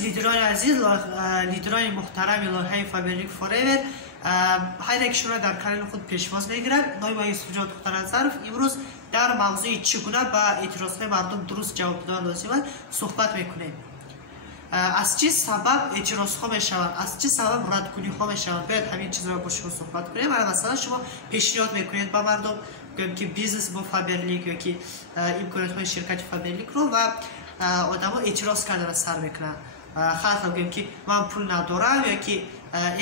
لیدران عزیز، لیدران محترم لایحه فابریک فورور، هر یک شما در کانال خود پیشواز میگیرند. نام من سجاد خطرنظرف امروز در موضوع چگونه با اعتراضهای مردم درست جواب دادن لازم است صحبت میکنیم. از چه سبب اعتراض ها میشوند، از چه سبب ردکنی ها میشوند، باید همین چیزا رو با شما صحبت کنیم. مثلا شما پیشنهاد میکنید با مردم که بیزنس با فابریک یا که امکانات های شرکت فابریک رو و آدما اعتراض کردن سر میکنن. خاطر میگم که من پول ندارم یا که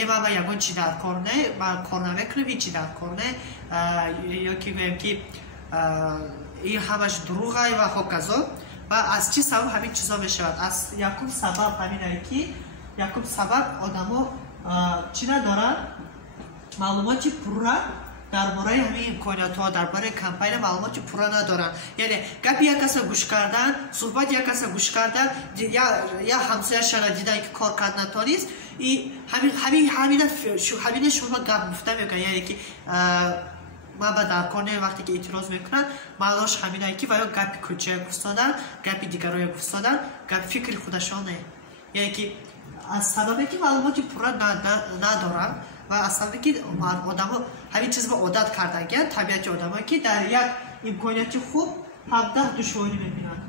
من یگان چی در کار نه، من کار نمیکنم، هیچی در کار نه، یا که میگم که این همش دروغه و هکذا. و از چه سبب همین چیزا میشود؟ از یکم سبب همینه که یکم سبب آدما چی ندارن، معلوماتی پورا درباره همین امکانات ها، درباره کمپین معلوماتی پورا ندارن. یعنی گپ یک کس گوش کردن، صحبت یک کس گوش کردن، یا همسایه‌اش را دیدن که کار کرد نتونست، همین شما گپ گفته میگن. یعنی که ما با در کنه وقتی که اعتراض میکنن معلومش همینه که باید گپ کوچه گفتادن، گپ دیگرای گفتادن، گپ فکر خودشان نه. یعنی که از سببی که معلوماتی پورا ندارن و از سببی که آدما همین چیز با عادت کردن، طبیعت آدمایی که در یک امکانات خوب 17 دشواری میبینن.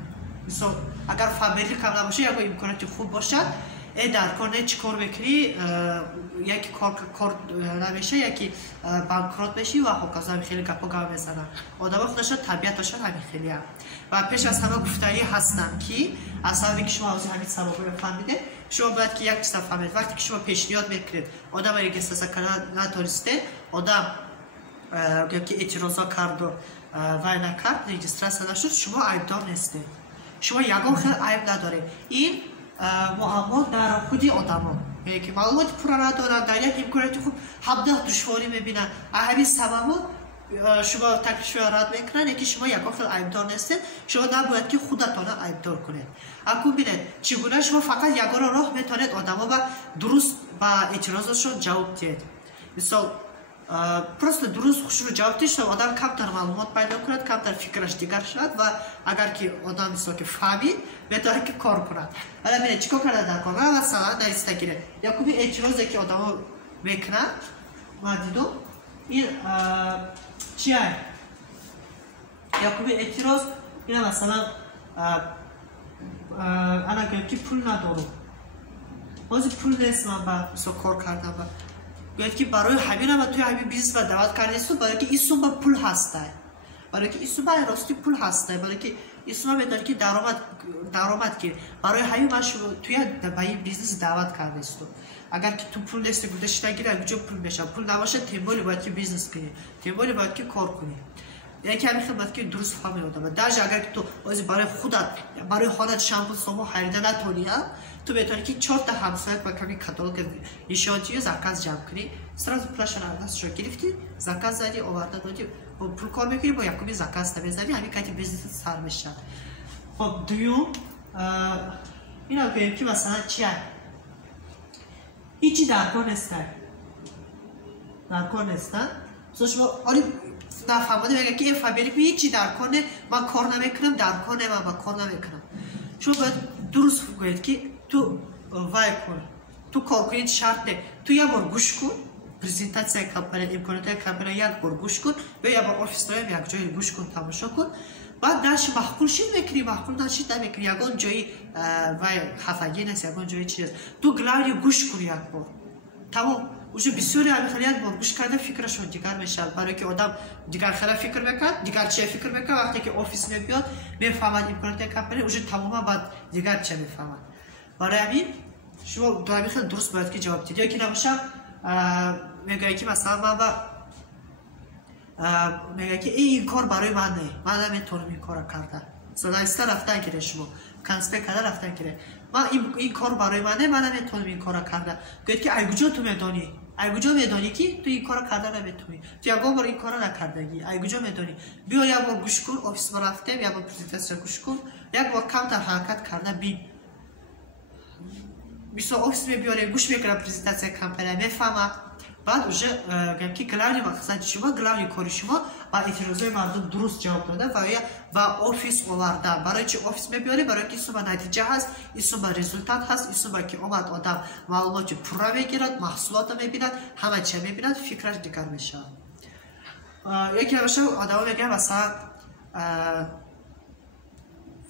مثلا اگر فابریک کم نباشه یا امکانات خوب باشد در کار چیکار بکنی، یکی کار نمیشه، یکی بانکرات بشی و هکذا. خیلی گپ میزنن آدم خودشون، طبیعتشون همین خیلی هم. و پیش از همه گفتاری هستم که از سببی که شما از همین سبب رو فهمیده، شما باید که یک چیز فهمید. وقتی که شما پیشنهاد میکنید آدم رجیستر کردن نتونسته، آدم که اعتراضا کرد و وای نکرد، رجیستر نشد، شما عیبدار نیستید، شما یگان خیلی عیب نداره. این معما در خودی آدما که معلومات پورا ندارن، در یک امکانات خوب 17 دشواری میبینن. همین سبب شما تکلیف رد میکنن که شما یگان خیلی عیبدار نیستید. شما نباید که خودتان عیبدار کنید. اما ببینید چگونه شما فقط یگان راه میتونید آدما با درست با اعتراضشون جواب دهید. مثلا پروست درست خوش رو جواب دهید، آدم کمتر معلومات پیدا کند، کمتر فکرش دیگر شد و اگر که آدم مثلا که فهمید میتونه که کار کند. حالا ببینید چیکار کرده در کار. مثلا در اینستاگرام یکمی اعتراضی که آدما میکنن، ما دیدم این چیه؟ یکمی اعتراض این مثلا انا که پول ندارم، بازی پول نیست من با مثلا کار کردم، گوید که برای همین هم توی همین بیزنس و دعوت کردیستو، برای که این سوم پول هسته، برای که این سوم راستی پول هسته، برای که این سوم میداره که درآمد که برای همین من توی این بیزنس دعوت کردیستو. اگر که تو پول نیست گذاشت نگیره، اگه جو پول میشه، پول نباشه تنبالی باید که بیزنس کنی، تنبالی باید که کار کنی. یعنی که همین خدمت که درست فهمی آدم. درج اگر که تو برای خودت، برای خودت شامپو سومو خریده نتونی، تو بهتره که 4 تا همسایت با کمی کاتالوگ نشانچی زکات جمع کنی، سراز پولشون از دستش گرفتی، زکات زدی، آورده دادی، با پول کار میکنی، با یکمی زکات نمیزنی، همین که بیزنس سر میشه. خب دوم اینا که مثلا چیه؟ هیچی در کار نیستن، در کار نیستن. شما آری نفهمیده میگه که این فابریک هیچی در کار نه، من کار نمیکنم، در کار نه، من کار نمیکنم. شما باید درست بگویید که تو وای کن، تو کار کنید شرط نه، تو یک بار گوش کن، پرزنتاسیون کمپانی، امکانات کمپانی یک بار گوش کن، یا یک بار آفیس رایم یک جای گوش کن، تماشا کن. بعد درش معقول شید میکنی، معقول نشید نمیکنی، یگان جایی وای خفگی نیست، یگان جایی چیز تو گلاوی گوش کن یک بار تمام. اوج بسیاری یک بار گوش کرده فکرشون دیگر میشه، برای که آدم دیگر خیلی فکر میکنه، دیگر چه فکر میکنه، وقتی که آفیس میاد میفهمد امکانات کمپانی اوج تماما بعد دیگر چه میفهمد. برای همین شما دائما خیلی درست باید که جواب بدید. یا که نمیشه میگه که مثلا من میگه که این کار برای من نه، من نمیتونم این کارو کردن، سلایستا رفتن کردن، شما کانسپت کردن رفتن کردن، من این کار برای من نه، من نمیتونم این کارو کردن. گفت که ایگوجا تو میدونی، ایگوجا میدونی که تو این کارو کردن نمیتونی، تو یک بار این کارو نکردگی، ایگوجا میدونی. بیا یک بار گوش کن، آفیس ما رفتیم، یک بار پرزنتاسیون گوش کن، یک بار کمتر حرکت کردن بین. بیشتر آفیس میبیاره گوش میکنه، پرزنتاسیون کمپانی میفهمه، بعد уже گفتی گلاوی مقصد شما گلاوی کاری شما با اعتراضای مردم درست جواب داده و آفیس آورده. برای چی آفیس میبیاری؟ برای که ایسو با نتیجه هست، ایسو با رزولتات هست، ایسو با که اومد آدم معلومات پورا میگیرد، محصولات میبیند، همه چی میبیند، فکرش دیگر میشه. یکی نمیشه آدم میگه مثلا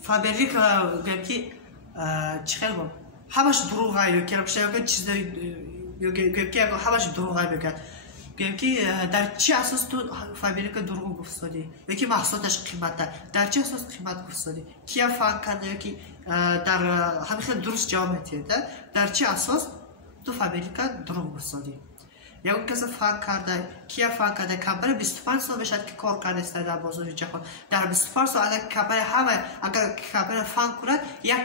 فابریک گفتی چی خیلی بود همش دروغه یکی نمیشه یکی چیزای گفتی همش دروغه بگد گفتی در چی اساس تو فابریک دروغ گفتادی یکی محصولاتش قیمته در چی اساس قیمت گفتادی کیا فهم کرده یکی در همین خیلی درست جواب میده در چی اساس تو فابریک دروغ گفتادی یکی کسی فهم کرده کیا فهم کرده کمپانی 25 سال بشد که کار کرده است در بازار جهان در 25 سال اگر کمپانی همه اگر کمپانی فهم کند یک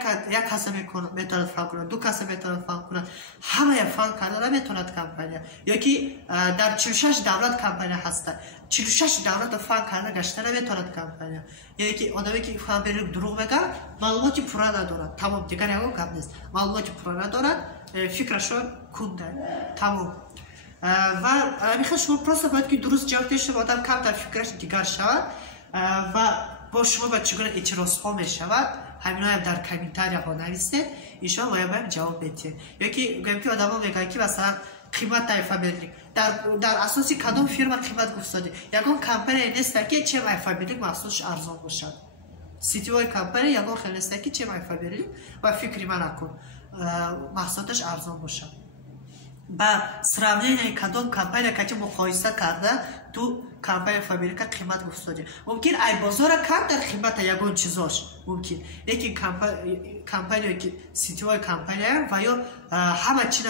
کسی میتواند فهم کند دو کسی میتواند فهم کند همه فهم کرده نمیتواند کمپانی یکی در 46 دولت کمپانی هست 46 دولت فهم کرده گشته نمیتواند کمپانی یکی آدمی که فهم بری دروغ میگه معلوماتی پورا ندارد تمام دیگر یکم گپ نیست معلوماتی پورا ندارد فکرشون کنده تمام و میخوام شما پروسه باید که درست جواب داشته آدم کم در فکرش دیگر شود و با شما با چگونه اعتراض ها می شود همین هم در کامنتاری ها نویسید انشاءالله باید جواب بدید یکی گویم که آدم ها میگن که مثلا قیمت فابریک در اساسی کدام فیرما قیمت گفتاده یکم کمپانی نیست که چه فابریک محصولش ارزان باشد سیتی وای کمپانی یکم خیلی نیست که چه فابریک و فکری من نکن محصولش ارزان باشد با سرامیه کدام کمپانی که مقایسه کرده تو کمپانی فابریکا قیمت گفتاده ممکن ای بازار کم در قیمت یگان چیزاش ممکن لیکن کمپانی که سیتی وای کمپانی و یا همه چی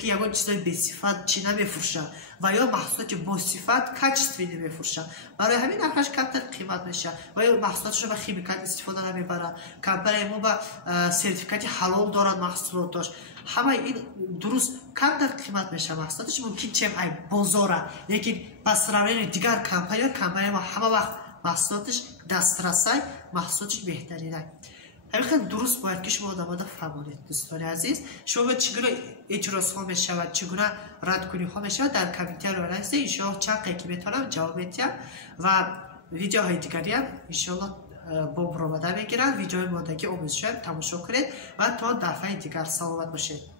که یگان چیزای بی صفت چی نمیفروشن و یا محصولات با صفت کچستوی نمیفروشن برای همین نرخش کمتر قیمت میشه و یا محصولاتش با خیمیکات استفاده نمیبرن کمپانی ما با سرتیفیکات حلال دارد محصولاتش همه این درست کم در قیمت میشه محصولاتش ممکن چه ای بازاره لیکن پس روین دیگر کمپانی ما همه وقت محصولاتش دسترسی محصولاتش بهترینه همین درست باید که شما آدم فهمونید دوستان عزیز شما به چگونه اعتراض ها میشود چگونه رد کنی ها میشود در کامنتار رو نویسید انشاءالله چند دقیقه میتونم جواب میدم و ویدیوهای دیگری هم انشاءالله با برآمده میگیرن ویدیوهای ماندگی آموزشی تماشا کنید و تا دفعه دیگر سلامت باشید.